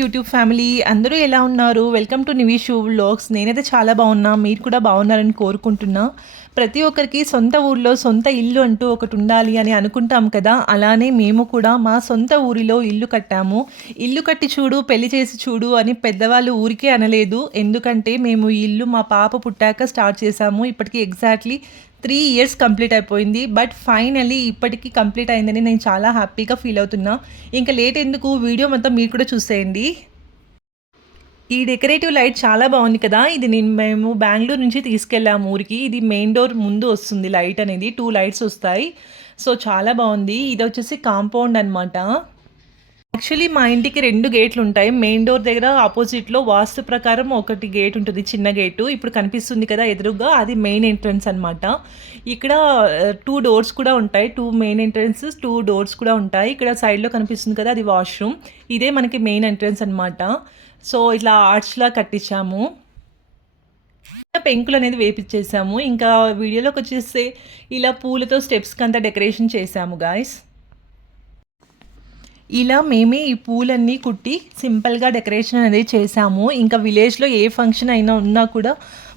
YouTube family అందరూ ఎలా ఉన్నారు? Welcome to Nivishu vlogs. నేనైతే చాలా బాగున్నా, మీరు కూడా బాగున్నారని కోరుకుంటున్నా. ప్రతి ఒక్కరికి సొంత ఊర్లో సొంత ఇల్లు అంటూ ఒకటి ఉండాలి అని అనుకుంటాం కదా, అలానే మేము కూడా మా సొంత ఊరిలో ఇల్లు కట్టాము. ఇల్లు కట్టి చూడు, పెళ్లి చేసి చూడు అని పెద్దవాళ్ళు ఊరికే అనలేదు. ఎందుకంటే మేము ఈ ఇల్లు మా పాప పుట్టాక స్టార్ట్ చేశాము. ఇప్పటికి ఎగ్జాక్ట్లీ 3 ఇయర్స్ కంప్లీట్ అయిపోయింది. బట్ ఫైనల్లీ ఇప్పటికి కంప్లీట్ అయిందని నేను చాలా హ్యాపీగా ఫీల్ అవుతున్నా. ఇంకా లేట్ ఎందుకు, వీడియో మొత్తం మీరు కూడా చూసేయండి. ఈ డెకరేటివ్ లైట్ చాలా బాగుంది కదా. ఇది మేము బెంగళూరు నుంచి తీసుకెళ్ళాము ఊరికి. ఇది మెయిన్ డోర్ ముందు వస్తుంది లైట్ అనేది, 2 లైట్స్ వస్తాయి. సో చాలా బాగుంది. ఇది వచ్చేసి కాంపౌండ్ అనమాట. యాక్చువల్లీ మా ఇంటికి 2 గేట్లు ఉంటాయి. మెయిన్ డోర్ దగ్గర ఆపోజిట్లో వాస్తు ప్రకారం ఒకటి గేట్ ఉంటుంది, చిన్న గేటు. ఇప్పుడు కనిపిస్తుంది కదా ఎదురుగా, అది మెయిన్ ఎంట్రన్స్ అనమాట. ఇక్కడ 2 డోర్స్ కూడా ఉంటాయి. 2 మెయిన్ ఎంట్రన్సెస్, 2 డోర్స్ కూడా ఉంటాయి. ఇక్కడ సైడ్లో కనిపిస్తుంది కదా, అది వాష్రూమ్. ఇదే మనకి మెయిన్ ఎంట్రన్స్ అనమాట. సో ఇట్లా ఆర్చ్లా కట్టించాము. పెంకులు అనేది వేపించేసాము. ఇంకా వీడియోలోకి వచ్చేస్తే ఇలా పూలతో స్టెప్స్కి అంతా డెకరేషన్ చేసాము గాయస్. ఇలా మేమే ఈ పూలన్నీ కుట్టి సింపుల్గా డెకరేషన్ అనేది చేసాము. ఇంకా విలేజ్లో ఏ ఫంక్షన్ అయినా ఉన్నా కూడా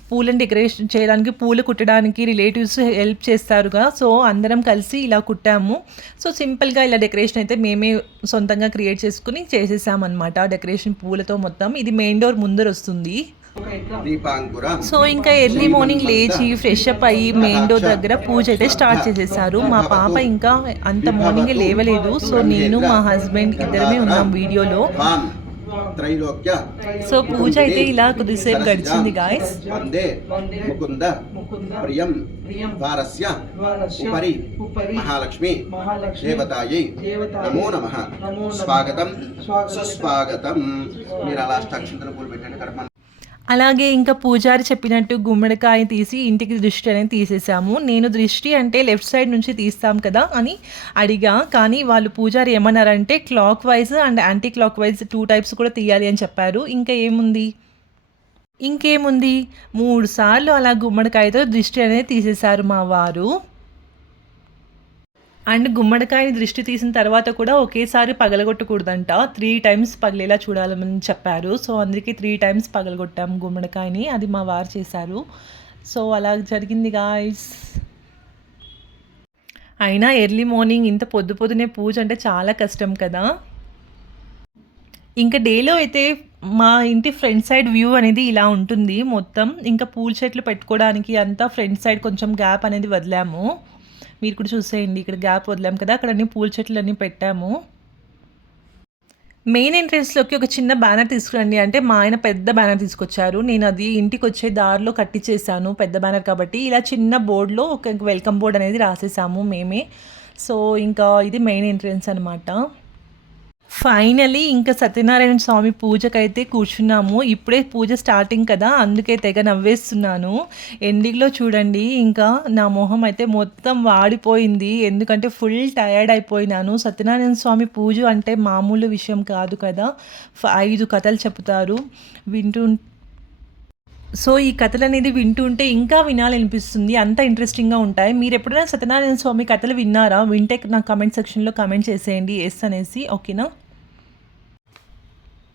పూలను డెకరేషన్ చేయడానికి, పూలు కుట్టడానికి రిలేటివ్స్ హెల్ప్ చేస్తారుగా. సో అందరం కలిసి ఇలా కుట్టాము. సో సింపుల్గా ఇలా డెకరేషన్ అయితే మేమే సొంతంగా క్రియేట్ చేసుకుని చేసేసామన్నమాట. డెకరేషన్ పూలతో మొత్తం. ఇది మెయిన్ డోర్ ముందర వస్తుంది. సో ఇంకా ఎర్లీ మార్నింగ్ లేచి ఫ్రెష్ అప్ అయ్యి మెయిన్ డోర్ దగ్గర పూజ అయితే స్టార్ట్ చేసేసారు. మా పాప ఇంకా అంత మార్నింగే లేవలేదు. సో నేను మా హస్బెండ్ ఇద్దరమే ఉన్నాం వీడియోలో. సో పూజ అయితే ఇలా కొద్దిసేపు గడిచింది గాయస్. మహాలక్ష్మి దేవతాయై నమో నమః. స్వాగతం సుస్వాగతం. మీరు అలా అష్టాక్షంతలు పూలు పెట్టండి. కడప అలాగే ఇంకా పూజారి చెప్పినట్టు గుమ్మడికాయ తీసి ఇంటికి దృష్టి అనేది తీసేసాము. నేను దృష్టి అంటే లెఫ్ట్ సైడ్ నుంచి తీస్తాం కదా అని అడిగా. కానీ వాళ్ళు పూజారి ఏమన్నారంటే clock wise and anti clock wise 2 types కూడా తీయాలి అని చెప్పారు. ఇంకేముంది 3 సార్లు అలా గుమ్మడికాయతో దృష్టి అనేది తీసేశారు మా వారు. అండ్ గుమ్మడికాయని దృష్టి తీసిన తర్వాత కూడా ఒకేసారి పగలగొట్టకూడదంట, 3 టైమ్స్ పగిలేలా చూడాలని చెప్పారు. సో అందుకే 3 టైమ్స్ పగలగొట్టాము గుమ్మడికాయని. అది మా వారు చేశారు. సో అలా జరిగింది గాయ్స్. అయినా ఎర్లీ మార్నింగ్ ఇంత పొద్దునే పూజ అంటే చాలా కష్టం కదా. ఇంకా డేలో అయితే మా ఇంటి ఫ్రంట్ సైడ్ వ్యూ అనేది ఇలా ఉంటుంది మొత్తం. ఇంకా పూల చెట్లు పెట్టుకోవడానికి అంతా ఫ్రంట్ సైడ్ కొంచెం గ్యాప్ అనేది వదిలాము. మీరు కూడా చూసేయండి, ఇక్కడ గ్యాప్ వదిలాం కదా, అక్కడ అన్ని పూల చెట్లు అన్నీ పెట్టాము. మెయిన్ ఎంట్రెన్స్లోకి ఒక చిన్న బ్యానర్ తీసుకురండి అంటే మా ఆయన పెద్ద బ్యానర్ తీసుకొచ్చారు. నేను అది ఇంటికి వచ్చే దారిలో కట్టించేసాను, పెద్ద బ్యానర్ కాబట్టి. ఇలా చిన్న బోర్డులో ఒక వెల్కమ్ బోర్డ్ అనేది రాసేసాము మేమే. సో ఇంకా ఇది మెయిన్ ఎంట్రెన్స్ అనమాట. ఫైనలీ ఇంకా సత్యనారాయణ స్వామి పూజకైతే కూర్చున్నాము. ఇప్పుడే పూజ స్టార్టింగ్ కదా, అందుకే తెగ నవ్వేస్తున్నాను. ఎండింగ్లో చూడండి, ఇంకా నా మొహం అయితే మొత్తం వాడిపోయింది. ఎందుకంటే ఫుల్ టయర్డ్ అయిపోయినాను. సత్యనారాయణ స్వామి పూజ అంటే మామూలు విషయం కాదు కదా. 5 కథలు చెప్తారు సో ఈ కథలు అనేది వింటుంటే ఇంకా వినాలనిపిస్తుంది, అంత ఇంట్రెస్టింగ్గా ఉంటాయి. మీరు ఎప్పుడైనా సత్యనారాయణ స్వామి కథలు విన్నారా? వింటే నాకు కమెంట్ సెక్షన్లో కమెంట్ చేసేయండి ఎస్ అనేసి, ఓకేనా.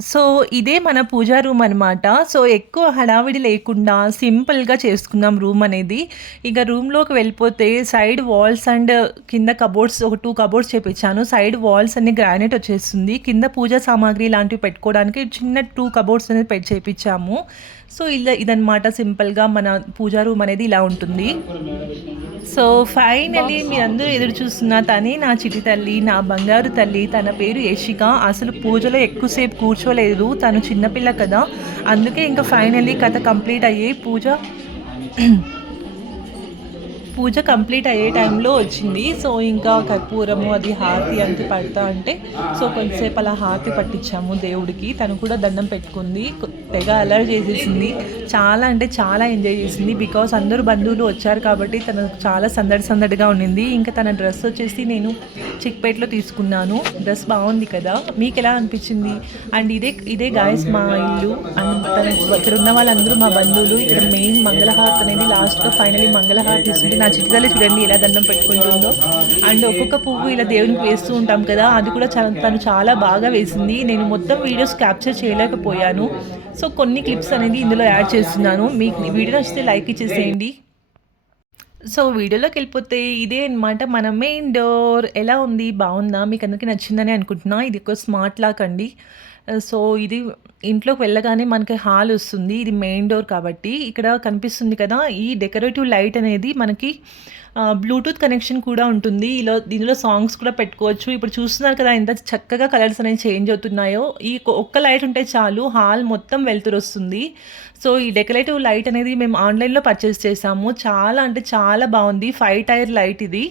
సో ఇదే మన పూజా రూమ్ అనమాట. సో ఎక్కువ హడావిడి లేకుండా సింపుల్గా చేసుకున్నాం రూమ్ అనేది. ఇక రూమ్లోకి వెళ్ళిపోతే సైడ్ వాల్స్ అండ్ కింద కబోర్డ్స్, ఒక 2 కబోర్డ్స్ చేపించాను. సైడ్ వాల్స్ అన్ని గ్రానైట్ వచ్చేస్తుంది. కింద పూజా సామాగ్రి లాంటివి పెట్టుకోవడానికి చిన్న 2 కబోర్డ్స్ అనేది చేపించాము. సో ఇదనమాట సింపుల్గా మన పూజా రూమ్ అనేది ఇలా ఉంటుంది. సో ఫైనలీ మీరందరూ ఎదురు చూస్తున్న తనే నా చిటి తల్లి, నా బంగారు తల్లి. తన పేరు యశిక. అసలు పూజలో ఎక్కువసేపు కూర్చోలేదు, తను చిన్నపిల్ల కదా, అందుకే ఇంకా ఫైనలీ కథ కంప్లీట్ అయ్యే పూజ కంప్లీట్ అయ్యే టైంలో వచ్చింది. సో ఇంకా కర్పూరము అది హారతి అంత పడతా అంటే సో కొంతసేపు అలా హారతి పట్టించాము దేవుడికి. తను కూడా దండం పెట్టుకుంది, తెగ అలర్ట్ చేసేసింది. చాలా అంటే చాలా ఎంజాయ్ చేసింది. బికాస్ అందరూ బంధువులు వచ్చారు కాబట్టి తను చాలా సందడిగా ఉండింది. ఇంకా తన డ్రెస్ వచ్చేసి నేను చిక్పేటలో తీసుకున్నాను. డ్రెస్ బాగుంది కదా, మీకు ఎలా అనిపించింది? అండ్ ఇదే గాయస్ మా ఇల్లు. అండ్ ఇక్కడ ఉన్న వాళ్ళందరూ మా బంధువులు. ఇక్కడ మెయిన్ మంగళహారతి అనేది లాస్ట్గా ఫైనలీ మంగళహారతి ఇస్తుంటే నా చిటితల్లి చూడండి ఎలా దండం పెట్టుకుంటుందో. అండ్ ఒక్కొక్క పువ్వు ఇలా దేవునికి వేస్తూ ఉంటాం కదా, అది కూడా తను చాలా బాగా వేసింది. నేను మొత్తం వీడియోస్ క్యాప్చర్ చేయలేకపోయాను, సో కొన్ని క్లిప్స్ అనేది ఇందులో యాడ్ చేస్తున్నాను. మీకు వీడియో నచ్చితే లైక్ ఇచ్చేసేయండి. సో వీడియోలోకి వెళ్ళిపోతే ఇదే అనమాట మన మెయిన్ డోర్. ఎలా ఉంది, బాగుందా, మీకు అందరికీ నచ్చిందని అనుకుంటున్నా. ఇది ఒక స్మార్ట్ లాక్ అండి. సో ఇది ఇంట్లోకి వెళ్ళగానే మనకి హాల్ వస్తుంది. ఇది మెయిన్ డోర్ కాబట్టి ఇక్కడ కనిపిస్తుంది కదా, ఈ డెకరేటివ్ లైట్ అనేది మనకి బ్లూటూత్ కనెక్షన్ కూడా ఉంటుంది. దీనిలో సాంగ్స్ కూడా పెట్టుకోవచ్చు. ఇప్పుడు చూస్తున్నారు కదా ఎంత చక్కగా కలర్స్ అనేవి చేంజ్ అవుతున్నాయో. ఈ ఒక్క లైట్ ఉంటే చాలు, హాల్ మొత్తం వెలుతురు వస్తుంది. సో ఈ డెకరేటివ్ లైట్ అనేది మేము ఆన్లైన్లో పర్చేస్ చేసాము. చాలా అంటే చాలా బాగుంది. 5 టైర్ లైట్ ఇది.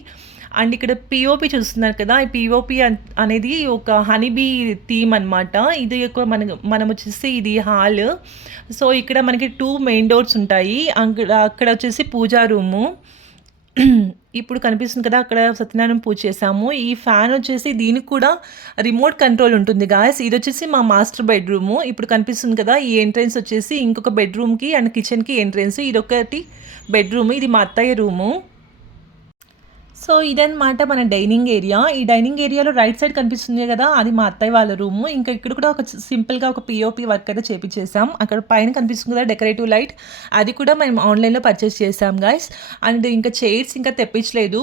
అండ్ ఇక్కడ పిఓపి చూస్తున్నారు కదా, ఈ పిఓపి అనేది ఒక హనీబీ థీమ్ అనమాట. ఇది ఒక మనం వచ్చేసి ఇది హాల్. సో ఇక్కడ మనకి 2 మెయిన్ డోర్స్ ఉంటాయి. అక్కడ వచ్చేసి పూజా రూము. ఇప్పుడు కనిపిస్తుంది కదా, అక్కడ సత్యనారాయణ పూజ చేసాము. ఈ ఫ్యాన్ వచ్చేసి దీనికి కూడా రిమోట్ కంట్రోల్ ఉంటుంది గాయస్. ఇది వచ్చేసి మా మాస్టర్ బెడ్రూము. ఇప్పుడు కనిపిస్తుంది కదా, ఈ ఎంట్రెన్స్ వచ్చేసి ఇంకొక బెడ్రూమ్కి అండ్ కిచెన్కి ఎంట్రెన్స్. ఇది ఒకటి బెడ్రూమ్, ఇది మా అత్తయ్య రూము. సో ఇదన్నమాట మన డైనింగ్ ఏరియా. ఈ డైనింగ్ ఏరియాలో రైట్ సైడ్ కనిపిస్తుంది కదా, అది మా అత్తయ్య వాళ్ళ రూము. ఇంకా ఇక్కడ కూడా ఒక సింపుల్గా ఒక పిఓపి వర్క్ అయితే చేపించేసాం. అక్కడ పైన కనిపిస్తుంది కదా డెకరేటివ్ లైట్, అది కూడా మేము ఆన్లైన్లో పర్చేస్ చేసాం గైస్. అండ్ ఇంకా చైర్స్ ఇంకా తెప్పించలేదు,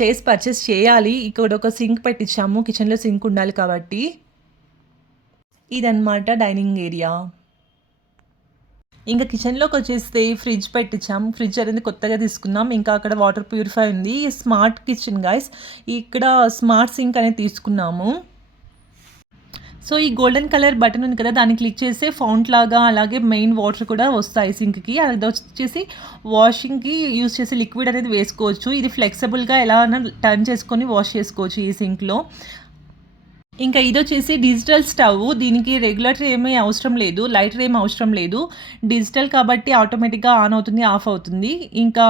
చైర్స్ పర్చేస్ చేయాలి. ఇక్కడ ఒక సింక్ పెట్టించాము, కిచెన్లో సింక్ ఉండాలి కాబట్టి. ఇదన్నమాట డైనింగ్ ఏరియా. ఇంకా కిచెన్లోకి వచ్చేస్తే ఫ్రిడ్జ్ పెట్టించాం. ఫ్రిడ్జ్ అనేది కొత్తగా తీసుకున్నాం. ఇంకా అక్కడ వాటర్ ప్యూరిఫై ఉంది. Smart kitchen guys. ఇక్కడ స్మార్ట్ సింక్ అనేది తీసుకున్నాము. సో ఈ గోల్డెన్ కలర్ బటన్ ఉంది కదా, దాన్ని క్లిక్ చేస్తే ఫౌంట్ లాగా అలాగే మెయిన్ వాటర్ కూడా వస్తాయి సింక్కి. అది వచ్చేసి వాషింగ్కి యూస్ చేసే లిక్విడ్ అనేది వేసుకోవచ్చు. ఇది ఫ్లెక్సిబుల్గా ఎలా టర్న్ చేసుకొని వాష్ చేసుకోవచ్చు ఈ సింక్లో. ఇంకా ఇది వచ్చేసి డిజిటల్ స్టవ్. దీనికి రెగ్యులేటర్ ఏమీ అవసరం లేదు, లైటర్ ఏమీ అవసరం లేదు. డిజిటల్ కాబట్టి ఆటోమేటిక్గా ఆన్ అవుతుంది, ఆఫ్ అవుతుంది. ఇంకా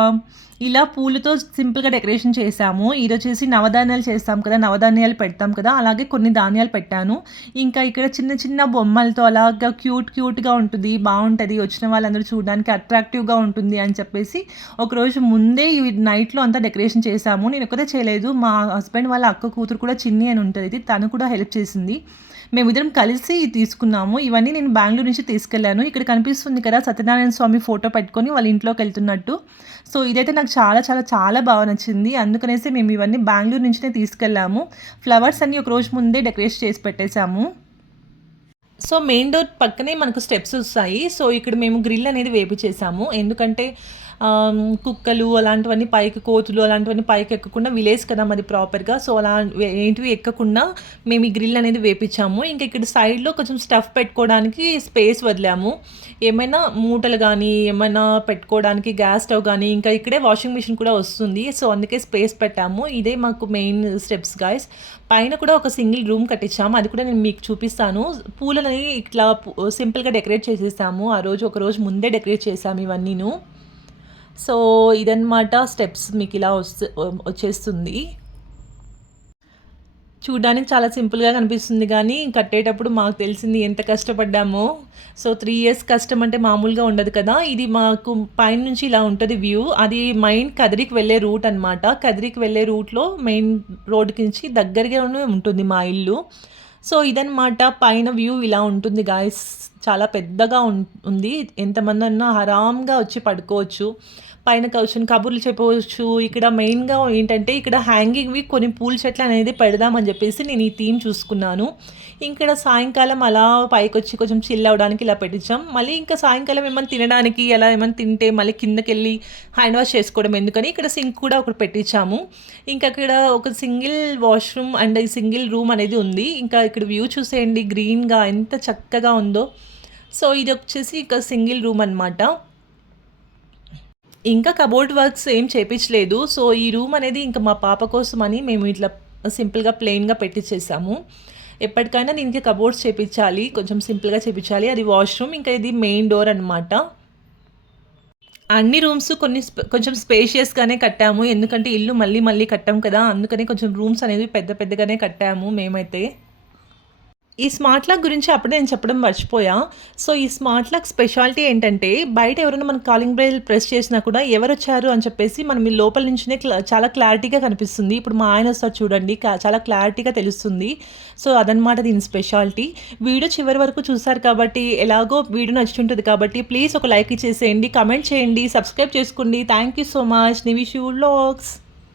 ఇలా పూలతో సింపుల్గా డెకరేషన్ చేసాము. ఇది వచ్చేసి నవధాన్యాలు చేస్తాం కదా, నవధాన్యాలు పెడతాం కదా, అలాగే కొన్ని ధాన్యాలు పెట్టాను. ఇంకా ఇక్కడ చిన్న చిన్న బొమ్మలతో అలాగా క్యూట్గా ఉంటుంది, బాగుంటుంది. వచ్చిన వాళ్ళందరూ చూడడానికి అట్రాక్టివ్గా ఉంటుంది అని చెప్పేసి ఒకరోజు ముందే ఈ నైట్లో అంతా డెకరేషన్ చేశాము. నేను ఒకటే చేయలేదు, మా హస్బెండ్ వాళ్ళ అక్క కూతురు కూడా చిన్ని అని ఉంటుంది, తను కూడా హెల్ప్ చేసింది. మేమిద్దరం కలిసి తీసుకున్నాము. ఇవన్నీ నేను బెంగళూరు నుంచి తీసుకెళ్ళాను. ఇక్కడ కనిపిస్తుంది కదా సత్యనారాయణ స్వామి ఫోటో పెట్టుకొని వాళ్ళ ఇంట్లోకి వెళ్తున్నట్టు. సో ఇదైతే నాకు చాలా చాలా చాలా బాగా నచ్చింది. అందుకనేసి మేము ఇవన్నీ బెంగళూరు నుంచినే తీసుకెళ్ళాము. ఫ్లవర్స్ అన్నీ ఒక రోజు ముందే డెకరేట్ చేసి పెట్టేశాము. సో మెయిన్ డోర్ పక్కనే మనకు స్టెప్స్ వస్తాయి. సో ఇక్కడ మేము గ్రిల్ అనేది వేపు చేసాము. ఎందుకంటే కుక్కలు అలాంటివన్నీ పైకి, కోతులు అలాంటివన్నీ పైకి ఎక్కకుండా, విలేజ్ కదా మాది ప్రాపర్గా, సో అలా ఏంటివి ఎక్కకుండా మేము ఈ గ్రిల్ అనేది వేపించాము. ఇంకా ఇక్కడ సైడ్లో కొంచెం స్టఫ్ పెట్టుకోవడానికి స్పేస్ వదిలాము. ఏమైనా మూటలు కానీ ఏమైనా పెట్టుకోవడానికి, గ్యాస్ స్టవ్ కానీ, ఇంకా ఇక్కడే వాషింగ్ మిషన్ కూడా వస్తుంది. సో అందుకే స్పేస్ పెట్టాము. ఇదే మాకు మెయిన్ స్టెప్స్ గాయస్. పైన కూడా ఒక సింగిల్ రూమ్ కట్టించాము, అది కూడా నేను మీకు చూపిస్తాను. పూలని ఇట్లా సింపుల్గా డెకరేట్ చేసేసాము. ఒక రోజు ముందే డెకరేట్ చేసాము ఇవన్నీను. సో ఇదన్నమాట స్టెప్స్, మీకు ఇలా వచ్చేస్తుంది. చూడడానికి చాలా సింపుల్గా కనిపిస్తుంది, కానీ కట్టేటప్పుడు మాకు తెలిసింది ఎంత కష్టపడ్డామో. సో 3 years కష్టం అంటే మామూలుగా ఉండదు కదా. ఇది మాకు పైన నుంచి ఇలా ఉంటుంది వ్యూ. అది మెయిన్ కదిరికి వెళ్ళే రూట్ అనమాట. కదిరికి వెళ్ళే రూట్లో మెయిన్ రోడ్కి నుంచి దగ్గరగానే ఉంటుంది మా ఇల్లు. సో ఇదన్నమాట పైన వ్యూ ఇలా ఉంటుంది గాయస్. చాలా పెద్దగా ఉంది. ఎంతమంది అన్నా ఆరాంగా వచ్చి పడుకోవచ్చు. పైన కూర్చొని కబుర్లు చెప్పవచ్చు. ఇక్కడ మెయిన్గా ఏంటంటే ఇక్కడ హ్యాంగింగ్వి కొన్ని పూల చెట్లు అనేది పెడదామని చెప్పేసి నేను ఈ థీమ్ చూసుకున్నాను. ఇక్కడ సాయంకాలం అలా పైకి వచ్చి కొంచెం చిల్ అవ్వడానికి ఇలా పెట్టించాం. మళ్ళీ ఇంకా సాయంకాలం ఏమైనా తినడానికి, అలా ఏమైనా తింటే మళ్ళీ కిందకి వెళ్ళి హ్యాండ్ వాష్ చేసుకోవడం ఎందుకని ఇక్కడ సింక్ కూడా ఒకటి పెట్టించాము. ఇంకా అక్కడ ఒక single washroom and single room అనేది ఉంది. ఇంకా ఇక్కడ వ్యూ చూసేయండి, గ్రీన్గా ఎంత చక్కగా ఉందో. సో ఇది వచ్చేసి ఇక సింగిల్ రూమ్ అనమాట. ఇంకా కబోర్డ్ వర్క్స్ ఏం చేయించలేదు. సో ఈ రూమ్ అనేది ఇంకా మా పాప కోసం అని మేము ఇట్లా సింపుల్గా ప్లెయిన్గా పెట్టించేసాము. ఎప్పటికైనా దీనికి కబోర్డ్స్ చేయించాలి, కొంచెం సింపుల్గా చేయించాలి. అది వాష్రూమ్, ఇంకా ఇది మెయిన్ డోర్ అనమాట. అన్ని రూమ్స్ కొంచెం స్పేషియస్గానే కట్టాము, ఎందుకంటే ఇల్లు మళ్ళీ కట్టాము కదా, అందుకని కొంచెం రూమ్స్ అనేది పెద్దగానే కట్టాము మేమైతే. ఈ స్మార్ట్ లాక్ గురించి అప్పుడే నేను చెప్పడం మర్చిపోయా. సో, ఈ స్మార్ట్ లాక్ స్పెషాలిటీ ఏంటంటే, బయట ఎవరైనా మన కాలింగ్ బెల్ ప్రెస్ చేసినా కూడా ఎవరొచ్చారు అని చెప్పేసి మనం ఈ లోపల నుంచినే చాలా క్లారిటీగా కనిపిస్తుంది. ఇప్పుడు మా ఆయన వస్తారు చూడండి, చాలా క్లారిటీగా తెలుస్తుంది. సో, అదనమాట దీని స్పెషాలిటీ. వీడియో చివరి వరకు చూసారు కాబట్టి, ఎలాగో వీడియో నచ్చుంటది కాబట్టి ప్లీజ్ ఒక లైక్ ఇచ్చేసేయండి, కమెంట్ చేయండి, సబ్స్క్రైబ్ చేసుకోండి. Thank you so much. Nivishu vlogs.